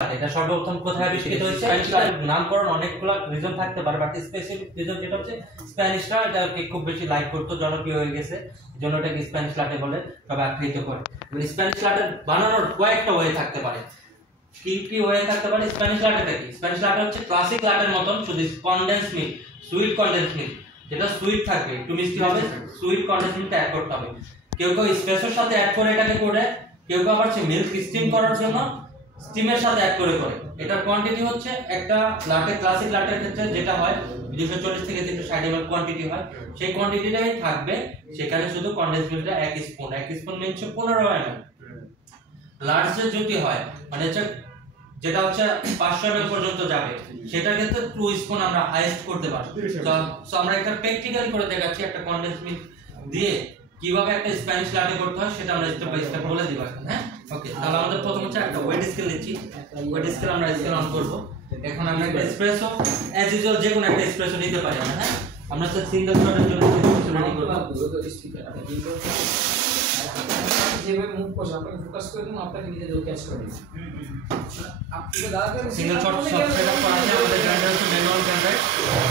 এটা সর্বপ্রথম কোথায় আবিষ্কৃত হয়েছে? স্প্যানিশ লাটের নামকরণ অনেকগুলো রিজন থাকতে পারে, বাট স্পেসিফিক রিজন যেটা হচ্ছে স্প্যানিশরা এটাকে খুব বেশি লাইক করতো, জনপ্রিয় হয়ে গেছে, জন্য এটাকে স্প্যানিশ লাটে বলে সবাই আখ্যায়িত করে। স্প্যানিশ লাটের বানানোর কয়েকটা ওয়ে থাকতে পারে। কি কি ওয়ে থাকতে পারে? স্প্যানিশ লাটেটা কি? স্প্যানিশ লাটে হচ্ছে ক্লাসিক লাটের মতন, শুধু condense milk, sweet condense milk, যেটা সুইট থাকবে, একটু মিষ্টি হবে, সুইট কনডেন্স মিল্ক অ্যাড করতে হবে। কেউ কেউ স্পেসের সাথে অ্যাড করে এটাকে করে, কেউ কেউ আবার মিল্ক স্টিম করার জন্য স্টিমের সাথে অ্যাড করে করে। এটার কোয়ান্টিটি হচ্ছে একটা লাটে, ক্লাসিক লাটের ক্ষেত্রে যেটা হয় 240 থেকে 360 ml কোয়ান্টিটি হয়, সেই কোয়ান্টিটিটাই থাকবে। সেখানে শুধু কনডেন্স মিল্কটা 1 স্পুন, 1 স্পুন মিনছে 15 ml। লার্জে যদি হয় মানে হচ্ছে যেটা হচ্ছে 500 ml পর্যন্ত যাবে, সেটার ক্ষেত্রে 2 স্পুন আমরা হাইয়েস্ট করতে পারি। সো আমরা একটা প্র্যাকটিক্যালি করে দেখাচ্ছি একটা কনডেন্স মিল্ক দিয়ে কিভাবে একটা স্প্যানিশ লাটে করতে হয়, সেটা আমরা স্টেপ বাই স্টেপ বলে দিব এখন। হ্যাঁ, ওকে। তাহলে আমাদের প্রথম হচ্ছে একটা ওয়েট স্কেল নিচ্ছি। ওয়েট স্কেল আমরা স্কেল অন করব। এখন আমরা একটা এসপ্রেসো অ্যাজ ইউজুয়াল যে কোনো একটা এসপ্রেসো নিতে পারি আমরা। হ্যাঁ, আমরা তো সিঙ্গেল শটের জন্য এসপ্রেসো রেডি করব। যেভাবে মুভ করছে আপনাকে ফোকাস করে দিন, আপনাকে নিজে ধরে ক্যাচ করে দিন। আপনি দাঁড়াতে সিঙ্গেল শট সেটআপ করা আছে আমাদের গ্রাইন্ডার হচ্ছে ম্যানুয়াল গ্রাইন্ডার,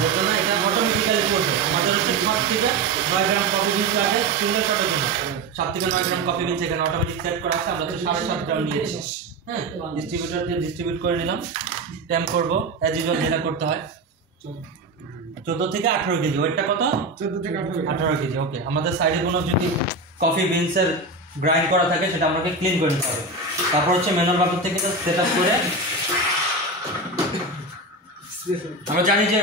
এর জন্য এটা অটোমেটিক্যালি করবে। আমাদের হচ্ছে 7 থেকে 9 গ্রাম কফি বিনস লাগে সিঙ্গেল শটের জন্য। 7 থেকে 9 গ্রাম কফি বিনস এখানে অটোমেটিক সেট করা আছে। আমরা তো 7.5 গ্রাম নিয়েছি। হ্যাঁ, ডিস্ট্রিবিউটর দিয়ে ডিস্ট্রিবিউট করে নিলাম। ট্যাম্প করব অ্যাজ ইউজুয়াল যেটা করতে হয়। 14 থেকে 18 কেজি। ওয়েটটা কত? 14 থেকে 18 কেজি। ওকে। আমাদের সাইডে কোনো যদি কফি বিনসের গ্রাইন্ড করা থাকে সেটা আমাকে ক্লিন করে নিতে হবে। তারপর হচ্ছে ম্যানুয়াল বাটন থেকে সেটআপ করে আমরা জানি যে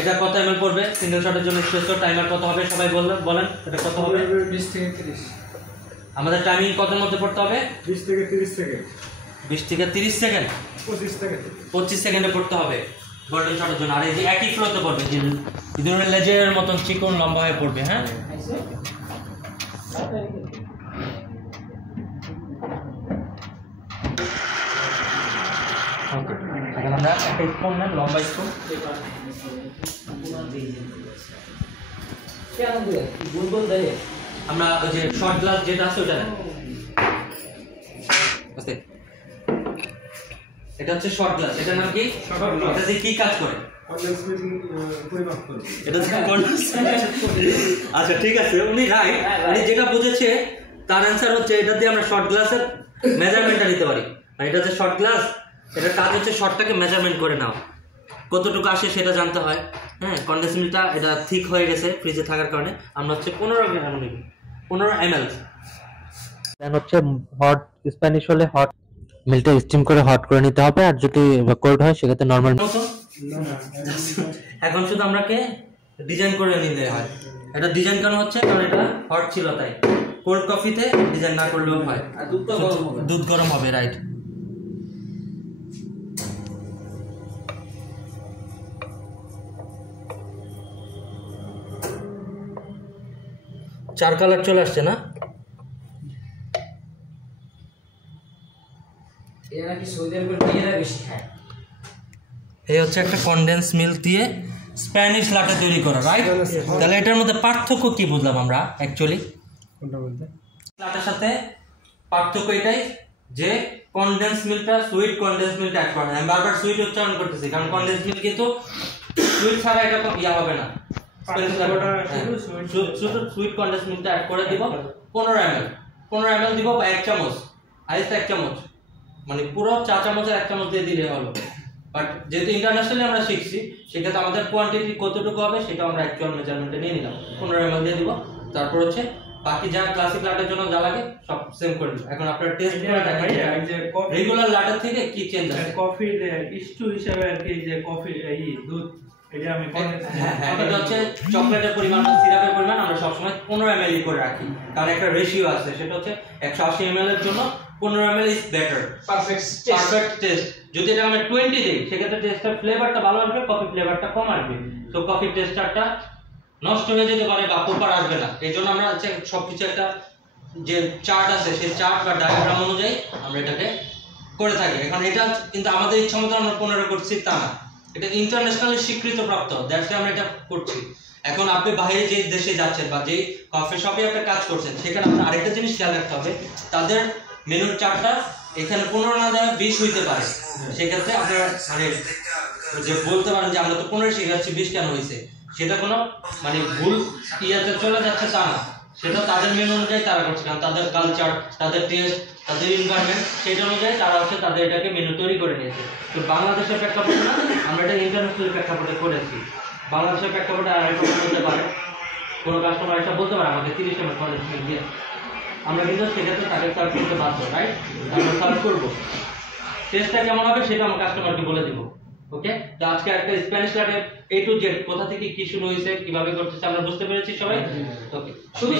এটা কত এমএল পড়বে সিঙ্গেল শটের জন্য। এসপ্রেসো টাইমার কত হবে সবাই বলেন এটা কত হবে? 20 থেকে 30। আমাদের টাইমিং কতর মধ্যে পড়তে হবে? 20 থেকে 30 সেকেন্ড। 20 থেকে 30 সেকেন্ড, 25 সেকেন্ডে পড়তে হবে গোল্ডেন শটের জন্য। আর এই যে একই ফ্লোতে পড়বে, যে ইঁদুরের লেজের মতন চিকন লম্বা হয়ে পড়বে। হ্যাঁ, ওকে। এখন আমরা একটা স্পুন নেন, লম্বা স্পুন। আমরা ওই যে শর্ট গ্লাস যেটা আছে ওটা নেন। এটা হচ্ছে শর্ট গ্লাস। এটার নাম কি? এটা দিয়ে কি কাজ করে? কনডেন্স মিল্ক পরিমাপ করে। এটা হচ্ছে কনডেন্স। আচ্ছা, ঠিক আছে, উনি রাইট। উনি যেটা বুঝেছে তার অ্যান্সার হচ্ছে এটা দিয়ে আমরা শর্ট গ্লাসের মেজারমেন্টটা নিতে পারি। আর এটা হচ্ছে শর্ট গ্লাস, এটার কাজ হচ্ছে শর্টটাকে মেজারমেন্ট করে নাও, কতটুকু আসে সেটা জানতে হয়। হ্যাঁ, কনডেন্স মিল্কটা এটা থিক হয়ে গেছে ফ্রিজে থাকার কারণে। আমরা হচ্ছে 15 গ্রাম নিব, 15 ml। দেন হচ্ছে হট স্প্যানিশ হলে হট মিল্কটা স্টিম করে হট করে নিতে হবে, আর যদি কোল্ড হয় সেক্ষেত্রে নরমাল। এখন শুধু আমরাকে ডিজাইন করে নিতে হয়। এটা ডিজাইন কেন হচ্ছে? কারণ এটা হট ছিল তাই। কোল্ড কফিতে ডিজাইন না করলেও হয়, দুধ গরম হবে। রাইট। চার কালার চলে আসছে না? এরা নাকি সৌদি আরবের মেয়েরা বেশি খায়। এই হচ্ছে একটা কনডেন্স মিল্ক দিয়ে স্প্যানিশ লাটে তৈরি করা, রাইট? তাহলে এটার মধ্যে পার্থক্য কি বুঝলাম আমরা অ্যাকচুয়ালি? কোনটা বলতে? লাটের সাথে পার্থক্য এটাই যে কনডেন্স মিল্কটা সুইট কনডেন্স মিল্ক অ্যাড করা। আমি বারবার সুইট উচ্চারণ করতেছি কারণ কনডেন্স মিল্ক কিন্তু সুইট ছাড়া এটা ইয়া হবে না। সুইট কনডেন্স মিল্কটা অ্যাড করে দিব 15 ml। 15 ml দিব 1 চামচ, আইসটা 1 চামচ, মানে পুরো চা চামচের 1 চামচ দিয়ে দিলে হলো। বাট যেহেতু ইন্টারন্যাশনালি আমরা শিখছি, সেক্ষেত্রে আমাদের কোয়ান্টিটি কতটুকু হবে সেটা আমরা অ্যাকচুয়াল মেজারমেন্টে নিয়ে নিলাম। 15 ml দিয়ে দিব। তারপর হচ্ছে বাকি যা ক্লাসিক লাটের জন্য যা লাগে সব সেম করে দিই। এখন আপনারা টেস্ট করে দেখেন যে রেগুলার লাটের থেকে কি চেঞ্জ আছে। কফি ইস্টু হিসেবে আর কি, যে কফি এই দুধ, এটা আমি এটা হচ্ছে চকলেটের পরিমাণ বা সিরাপের পরিমাণ আমরা সবসময় 15 ml করে রাখি, কারণ একটা রেশিও আছে। সেটা হচ্ছে 180 ml এর জন্য 15 ml is better, perfect test. যদি এটা আমরা 20 দিই সেক্ষেত্রে টেস্টের ফ্লেভারটা ভালো আসবে, কফি ফ্লেভারটা কম আসবে। তো কফি টেস্টারটা নষ্ট হয়ে যেতে পারে বা প্রপার আসবে না। এই জন্য আমরা হচ্ছে সবকিছু একটা যে চার্ট আছে সেই চার্ট বা ডায়াগ্রাম অনুযায়ী আমরা এটাকে করে থাকি। এখন এটা কিন্তু আমাদের ইচ্ছা মতো আমরা 15 করছি তা না, এটা ইন্টারন্যাশনালি স্বীকৃত প্রাপ্ত, দ্যাটস আমরা এটা করছি। এখন আপনি বাইরে যে দেশে যাচ্ছেন বা যে কফি শপে আপনি কাজ করছেন, সেখানে আপনার আরেকটা জিনিস খেয়াল রাখতে হবে, তাদের মেনুর চার্টটা এখানে 15 না দেওয়া 20 হইতে পারে, সেক্ষেত্রে আপনারা মানে যে বলতে পারেন যে আমরা তো 15 শিখাচ্ছি 20 কেন হয়েছে, সেটা কোনো মানে ভুল ইয়াতে চলে যাচ্ছে তা না, সেটা তাদের মেনু অনুযায়ী তারা করছে, কারণ তাদের কালচার, তাদের টেস্ট, তাদের এনভায়রনমেন্ট, সেই অনুযায়ী তারা হচ্ছে তাদের এটাকে মেনু তৈরি করে নিয়েছে। তো বাংলাদেশের প্রেক্ষাপটে না, আমরা এটা ইন্টারন্যাশনাল প্রেক্ষাপটে করেছি। বাংলাদেশের প্রেক্ষাপটে আর একটা বলতে পারে, কোনো কাস্টমার এটা বলতে পারে আমাকে 30 মিনিট 40 মিনিট দিয়ে, আমরা কিন্তু সেক্ষেত্রে তাকে সার্ভ করতে বাধ্য, রাইট? আমরা সার্ভ করবো, টেস্টটা কেমন হবে সেটা আমার কাস্টমারকে বলে দিব। ওকে, তো আজকে একটা স্প্যানিশ লাটে A to Z কোথা থেকে কি শুরু হয়েছে, কিভাবে করতেছে আমরা বুঝতে পেরেছি সবাই। ওকে, শুধু